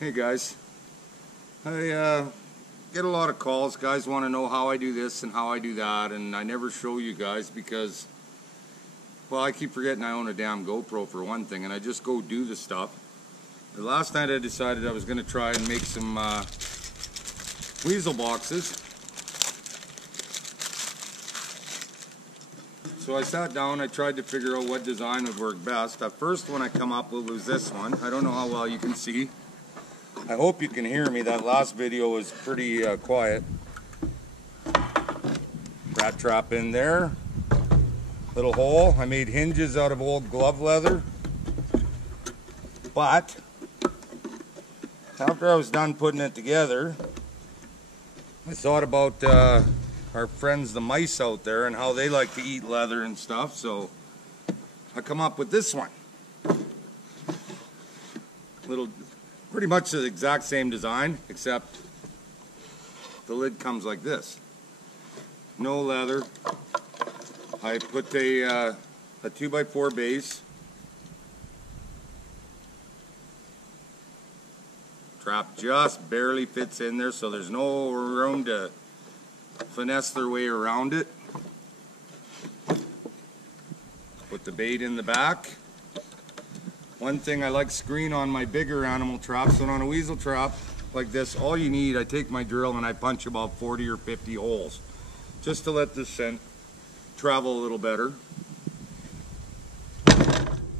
Hey guys, I get a lot of calls. Guys want to know how I do this and how I do that, and I never show you guys because, well, I keep forgetting I own a damn GoPro for one thing, and I just go do the stuff. The last night I decided I was going to try and make some Weasel boxes. So I sat down, I tried to figure out what design would work best. The first one I come up with was this one. I don't know how well you can see. I hope you can hear me. That last video was pretty quiet. Rat trap in there. Little hole. I made hinges out of old glove leather. But after I was done putting it together, I thought about our friends the mice out there and how they like to eat leather and stuff. So I come up with this one. Pretty much the exact same design, except the lid comes like this. No leather. I put a 2x4 base. Trap just barely fits in there, so there's no room to finesse their way around it. Put the bait in the back. One thing I like screen on my bigger animal traps, and on a weasel trap like this, all you need, I take my drill and I punch about 40 or 50 holes just to let this scent travel a little better.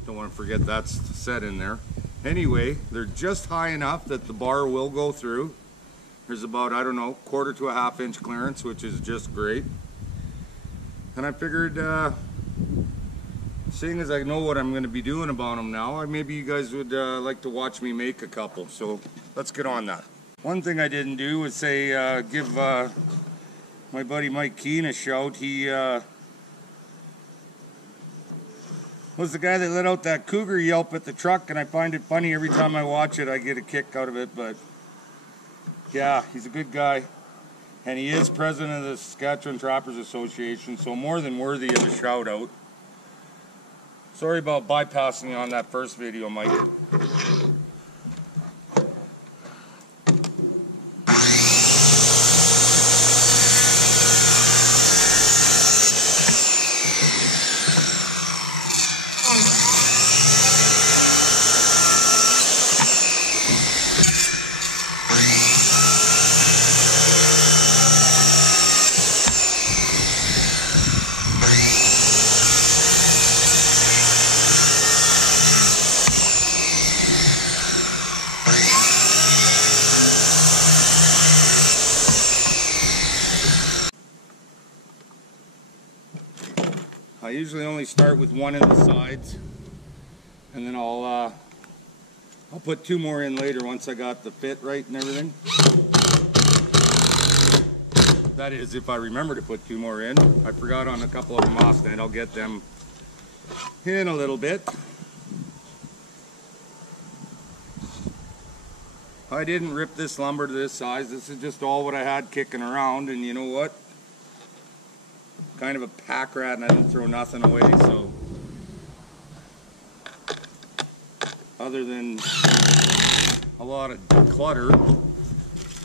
Don't want to forget that's set in there. Anyway, they're just high enough that the bar will go through. There's about, I don't know, 1/4 to a 1/2 inch clearance, which is just great. And I figured, seeing as I know what I'm going to be doing about them now, maybe you guys would like to watch me make a couple. So let's get on that. One thing I didn't do was say, give my buddy Mike Keane a shout. He was the guy that let out that cougar yelp at the truck, and I find it funny every time I watch it. I get a kick out of it, but yeah, he's a good guy. And he is president of the Saskatchewan Trappers Association, so more than worthy of a shout out. Sorry about bypassing you on that first video, Mike. I usually only start with one in the sides, and then I'll put 2 more in later once I got the fit right and everything. That is, if I remember to put 2 more in. I forgot on a couple of them last night. I'll get them in a little bit. I didn't rip this lumber to this size. This is just all what I had kicking around, and you know what? Kind of a pack rat, and I didn't throw nothing away, so other than a lot of clutter,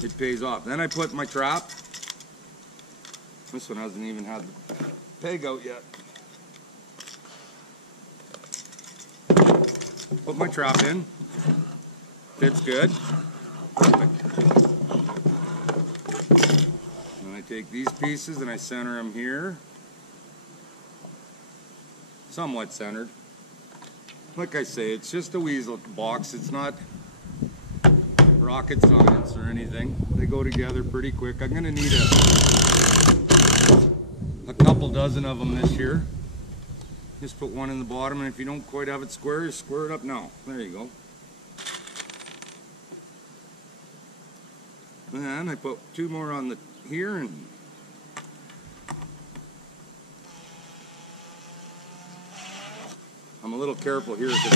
it pays off. Then I put my trap. This one hasn't even had the peg out yet. Put my trap in. Fits good. Perfect. And I take these pieces and I center them here. Somewhat centered. Like I say, it's just a weasel box. It's not rocket science or anything. They go together pretty quick. I'm going to need a couple dozen of them this year. Just put one in the bottom, and if you don't quite have it square, you square it up now. There you go. And I put 2 more on the here, and I'm a little careful here because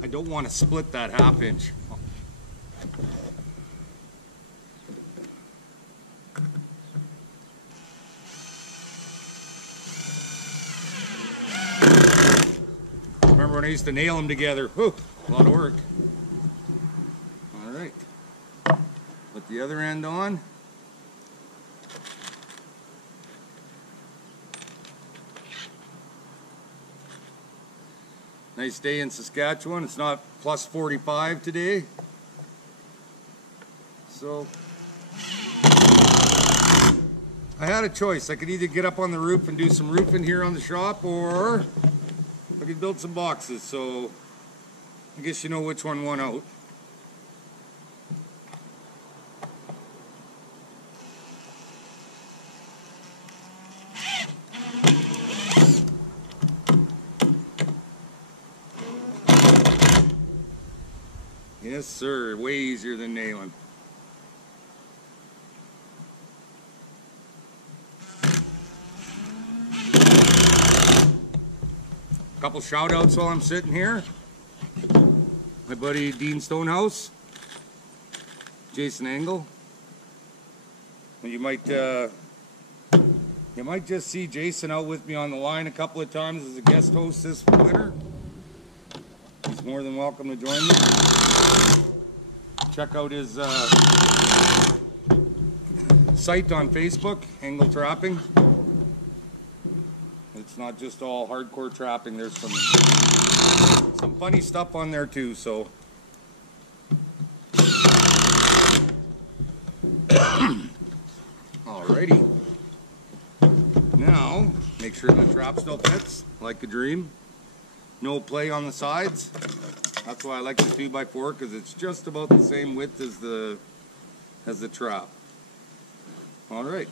I don't want to split that 1/2 inch. Remember when I used to nail them together? Whew, a lot of work. the other end on. Nice day in Saskatchewan. It's not plus 45 today. So I had a choice. I could either get up on the roof and do some roofing here on the shop, or I could build some boxes. So I guess you know which one won out. Yes, sir. Way easier than nailing. Couple shout outs while I'm sitting here. My buddy Dean Stonehouse, Jason Engel. You might just see Jason out with me on the line a couple of times as a guest host this winter. He's more than welcome to join me. Check out his site on Facebook, Engel Trapping. It's not just all hardcore trapping. There's some funny stuff on there too. So alrighty. Now make sure the trap still fits like a dream. No play on the sides. That's why I like the 2x4, because it's just about the same width as the trap. All right.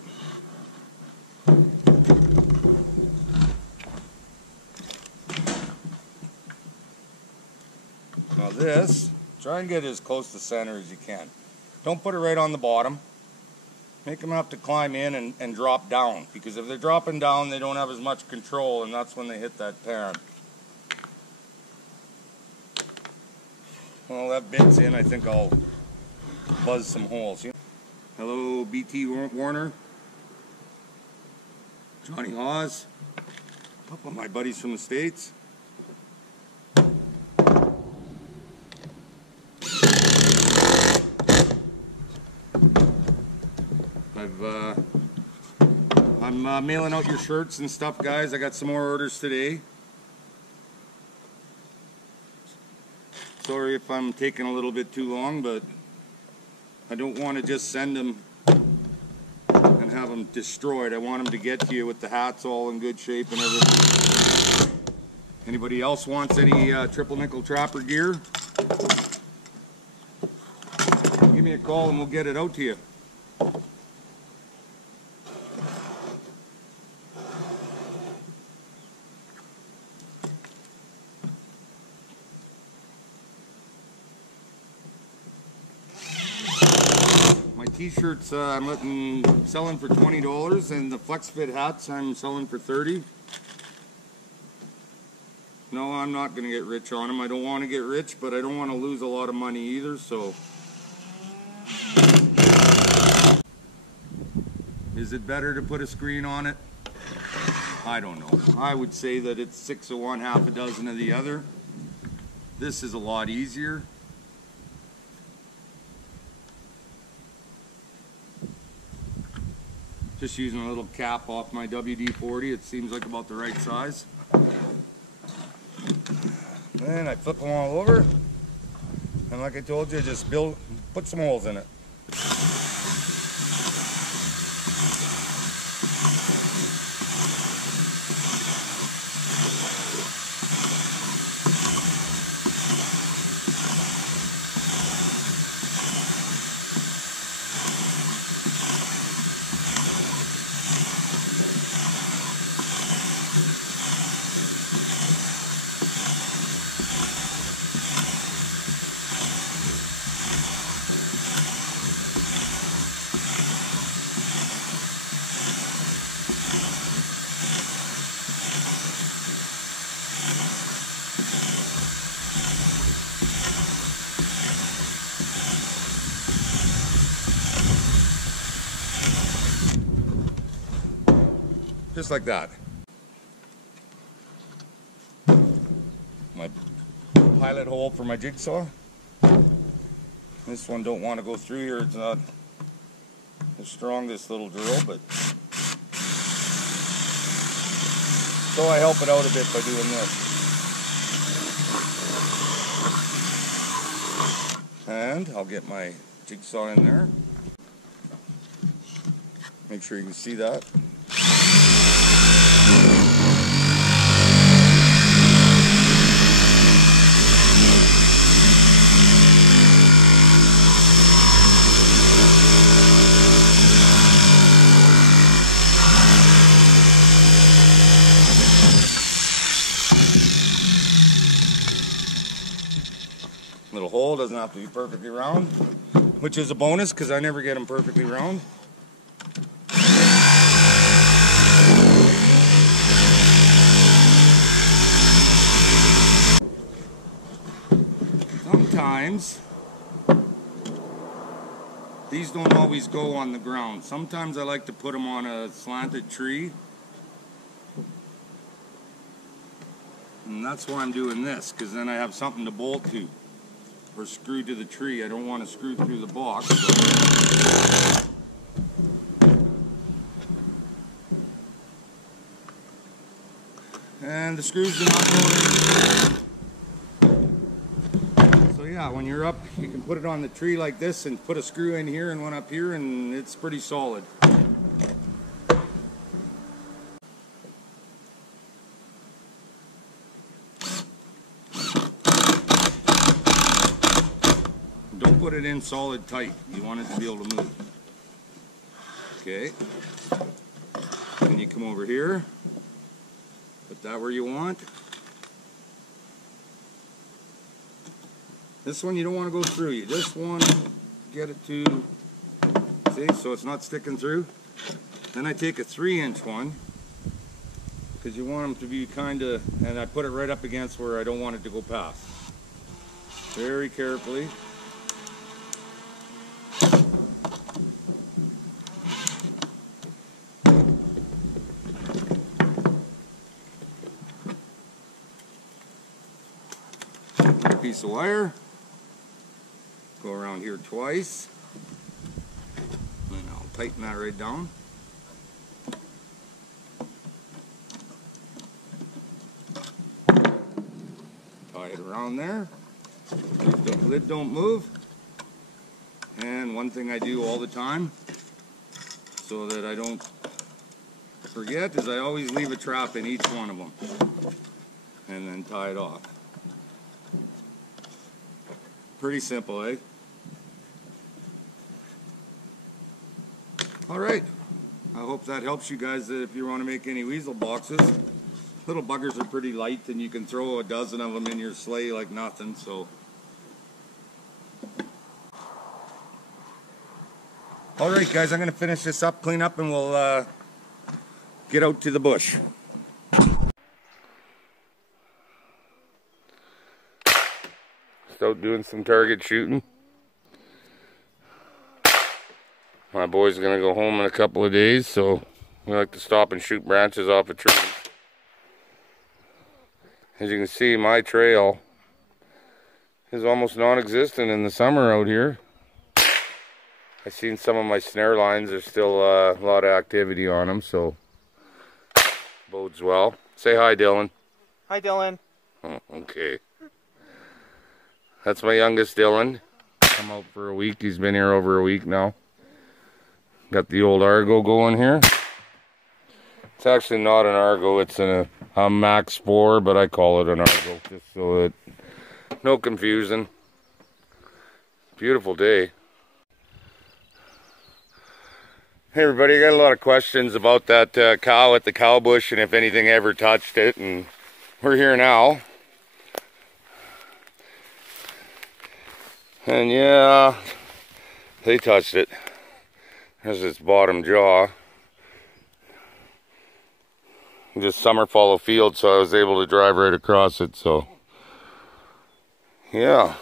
Now this, try and get as close to center as you can. Don't put it right on the bottom. Make them have to climb in and drop down, because if they're dropping down, they don't have as much control, and that's when they hit that pan. Well, that bit's in. I think I'll buzz some holes. Hello, BT Warner, Johnny Hawes, a couple of my buddies from the States. I'm mailing out your shirts and stuff, guys. I got some more orders today. Sorry if I'm taking a little bit too long, but I don't want to just send them and have them destroyed. I want them to get to you with the hats all in good shape and everything. Anybody else wants any triple nickel trapper gear? Give me a call and we'll get it out to you. T-shirts I'm selling for $20, and the flex fit hats I'm selling for $30. No, I'm not going to get rich on them. I don't want to get rich, but I don't want to lose a lot of money either, so. Is it better to put a screen on it? I don't know. I would say that it's 6 of one, half a dozen of the other. This is a lot easier. Just using a little cap off my WD-40. It seems like about the right size. Then I flip them all over. And like I told you, just put some holes in it. Just like that. My pilot hole for my jigsaw. This one don't want to go through here. It's not the strongest little drill, but so I help it out a bit by doing this. And I'll get my jigsaw in there. Make sure you can see that. Little hole, doesn't have to be perfectly round, which is a bonus because I never get them perfectly round. Sometimes these don't always go on the ground. Sometimes I like to put them on a slanted tree. And that's why I'm doing this, because then I have something to bolt to. Or screw to the tree. I don't want to screw through the box. So. And the screws do not go in. So yeah, when you're up, you can put it on the tree like this and put a screw in here and one up here, and it's pretty solid. Put it in solid tight. You want it to be able to move. Okay. Then you come over here. Put that where you want. This one you don't want to go through. You just want to get it to, see, so it's not sticking through. Then I take a 3-inch one, because you want them to be kind of, and I put it right up against where I don't want it to go past. Very carefully. Piece of wire, go around here twice, and I'll tighten that right down. Tie it around there. The lid don't move. And one thing I do all the time, so that I don't forget, is I always leave a trap in each one of them, and then tie it off. Pretty simple, eh? Alright, I hope that helps you guys if you want to make any weasel boxes. Little buggers are pretty light, and you can throw a dozen of them in your sleigh like nothing, so. Alright guys, I'm going to finish this up, clean up, and we'll get out to the bush. Out doing some target shooting. My boy's gonna go home in a couple of days, so we like to stop and shoot branches off of trees. As you can see, my trail is almost non-existent in the summer out here. I've seen some of my snare lines. There's still a lot of activity on them, so bodes well. Say hi, Dylan. Hi, Dylan. Oh, okay. That's my youngest, Dylan. Come out for a week. He's been here over a week now. Got the old Argo going here. It's actually not an Argo. It's a Max 4, but I call it an Argo just so that no confusion. Beautiful day. Hey everybody, I got a lot of questions about that cow at the cow bush and if anything ever touched it, and we're here now. And yeah, they touched it. There's its bottom jaw. Just summer follow field, so I was able to drive right across it, so yeah.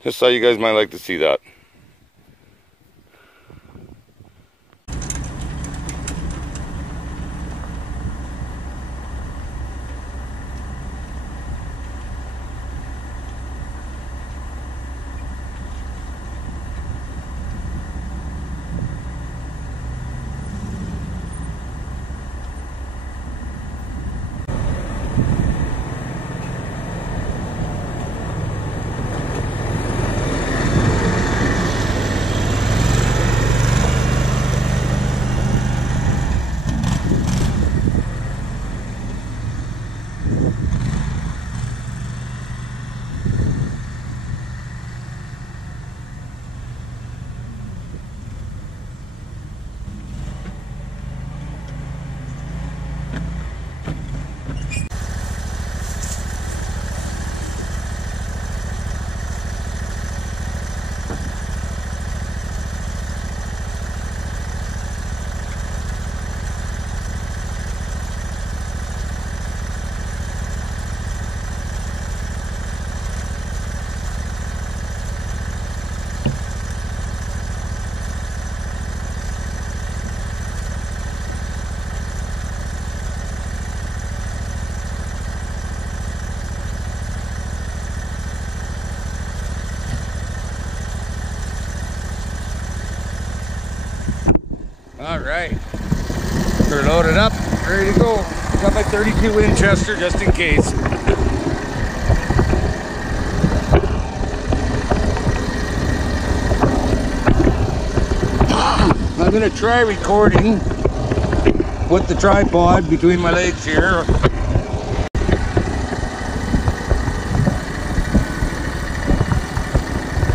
Just thought you guys might like to see that. All right, we're loaded up, ready to go. Got my 32 Winchester just in case. I'm gonna try recording with the tripod between my legs here.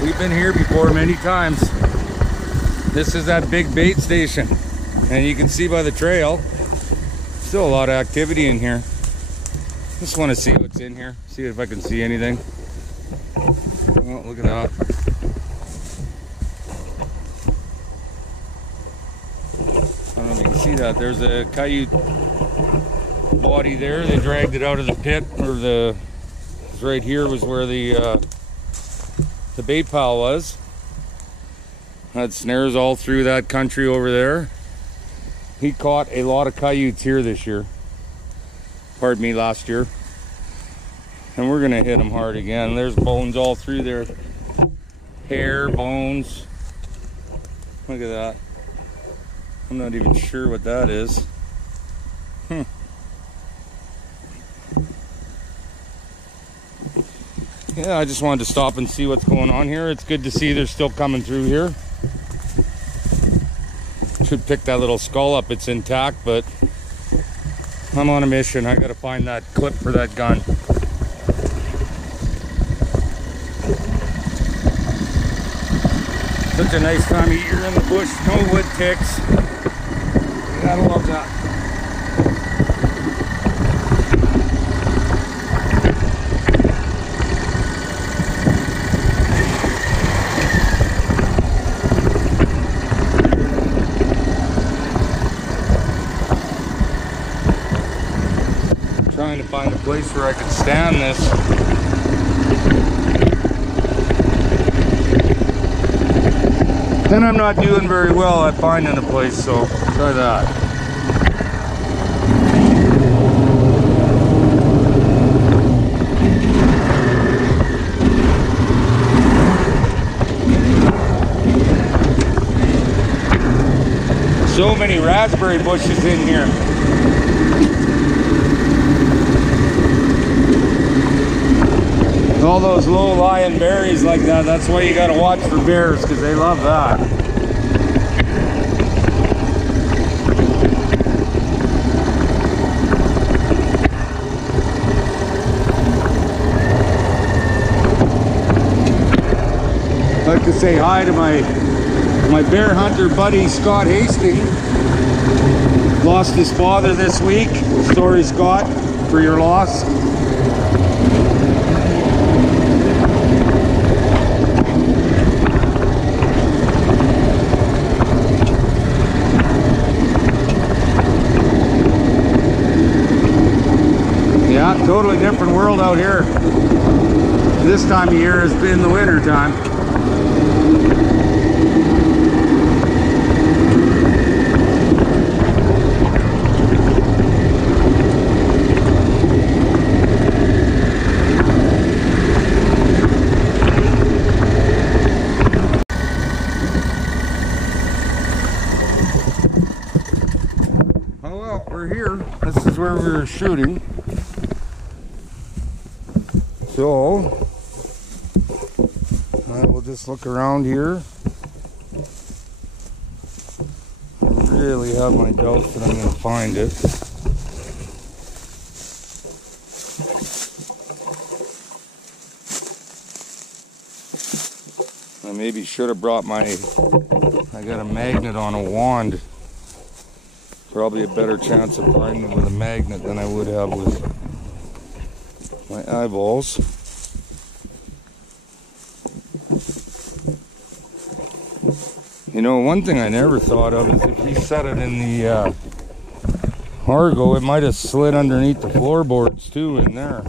We've been here before many times. This is that big bait station, and you can see by the trail, still a lot of activity in here. Just want to see what's in here, see if I can see anything. Oh, look at that. I don't know if you can see that. There's a coyote body there. They dragged it out of the pit, or right here was where the bait pile was. Had snares all through that country over there. He caught a lot of coyotes here this year. Pardon me, last year. And we're gonna hit them hard again. There's bones all through there. Hair, bones. Look at that. I'm not even sure what that is. Yeah, I just wanted to stop and see what's going on here. It's good to see they're still coming through here. Should pick that little skull up, it's intact, but I'm on a mission. I gotta find that clip for that gun. Such a nice time of year in the bush, no wood ticks. You gotta love that. Trying to find a place where I could stand this. Then I'm not doing very well at finding a place, so try that. So many raspberry bushes in here. All those low-lying berries like that, that's why you gotta watch for bears, because they love that. I'd like to say hi to my bear hunter buddy, Scott Hastings. Lost his father this week. Sorry, Scott, for your loss. Totally different world out here. This time of year has been the winter time. Oh well, we're here. This is where we were shooting. So, I will just look around here. I really have my doubts that I'm going to find it. I maybe should have brought I got a magnet on a wand. Probably a better chance of finding it with a magnet than I would have with my eyeballs. You know, one thing I never thought of is if you set it in the Argo, it might have slid underneath the floorboards too in there.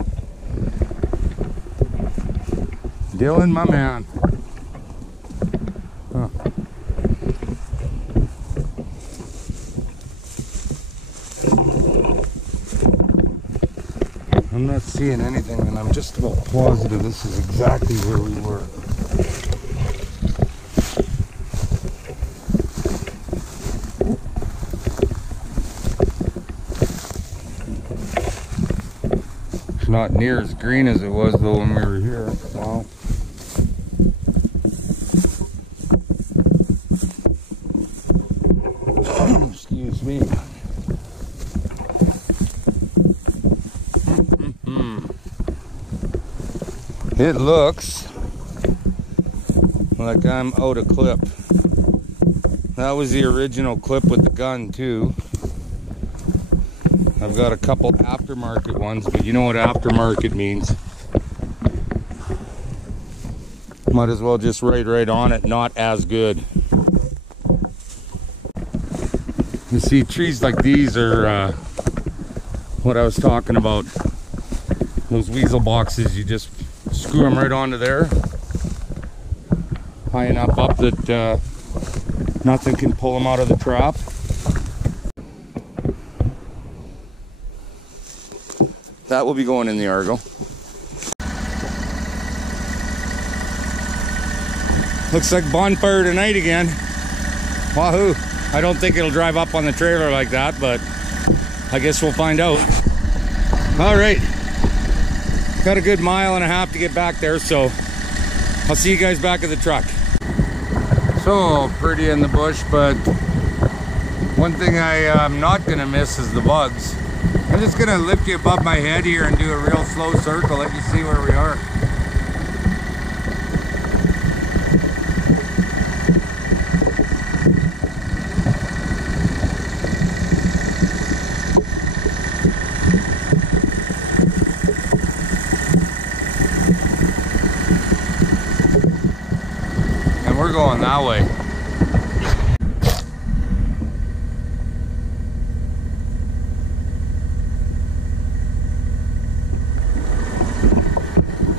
Dylan, my man. Huh. I'm not seeing anything, and I'm just about positive this is exactly where we were. not near as green as it was though when we were here. Wow. Excuse me. It looks like I'm out of clip. That was the original clip with the gun too. I've got a couple aftermarket ones, but you know what aftermarket means. Might as well just write right on it, not as good. You see, trees like these are what I was talking about. Those weasel boxes, you just screw them right onto there. High enough up that nothing can pull them out of the trap. That will be going in the Argo. Looks like bonfire tonight again. Wahoo! I don't think it'll drive up on the trailer like that, but I guess we'll find out. All right, got a good mile and a half to get back there, so I'll see you guys back at the truck. So pretty in the bush, but one thing I'm not gonna miss is the bugs. I'm just gonna lift you above my head here and do a real slow circle, let you see where we are. And we're going that way.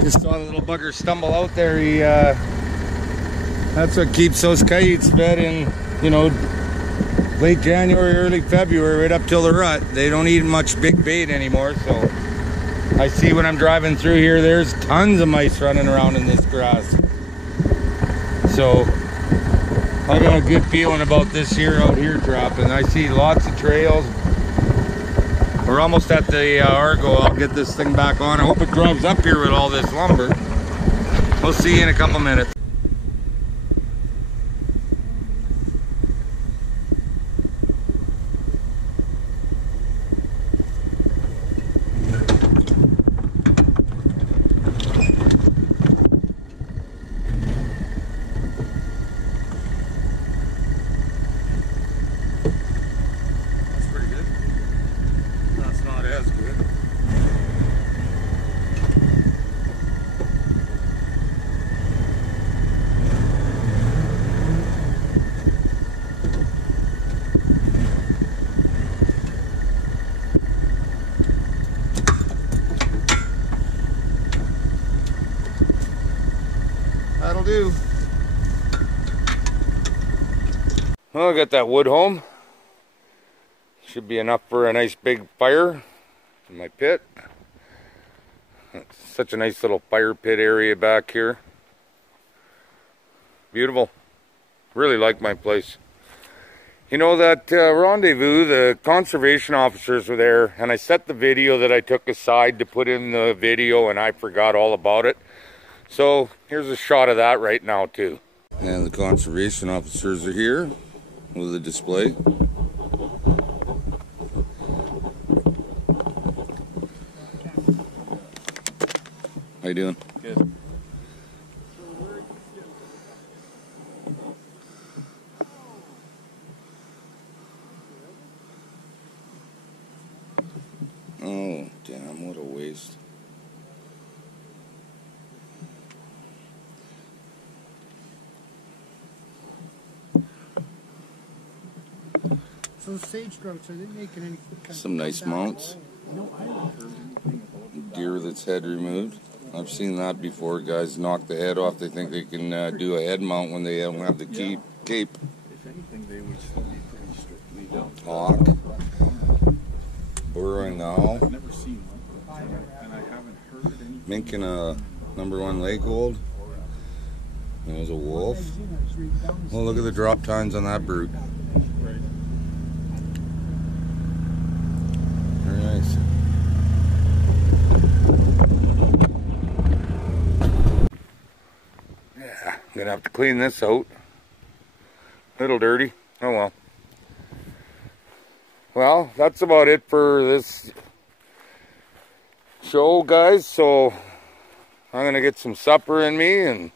Just saw the little bugger stumble out there. He that's what keeps those coyotes fed in, you know, late January, early February, right up till the rut. They don't eat much big bait anymore, so I see when I'm driving through here, there's tons of mice running around in this grass. So I got a good feeling about this here out here trapping. I see lots of trails. We're almost at the Argo. I'll get this thing back on. I hope it drives up here with all this lumber. We'll see you in a couple minutes. That'll do. Well, I got that wood home. Should be enough for a nice big fire in my pit. It's such a nice little fire pit area back here. Beautiful. Really like my place. You know, that rendezvous, the conservation officers were there, and I set the video that I took aside to put in the video, and I forgot all about it. So here's a shot of that right now too. And the conservation officers are here with a display. How you doing? Good. Oh, damn, what a waste. So sage grouse, are they making any kind Some nice mounts. No, I haven't heard anything about it. Deer that's head removed. I've seen that before. Guys knock the head off. They think they can do a head mount when they don't have the cape. If anything, they would still be pretty strictly down. Hawk. Burrowing owl. I've never seen one, and I haven't heard anything. Mink in a #1 lake hold. There's a wolf. Well, look at the drop tines on that brute. Very nice. Gonna have to clean this out. A little dirty. Oh well. Well, that's about it for this show, guys. So I'm gonna get some supper in me, and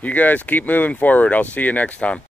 you guys keep moving forward. I'll see you next time.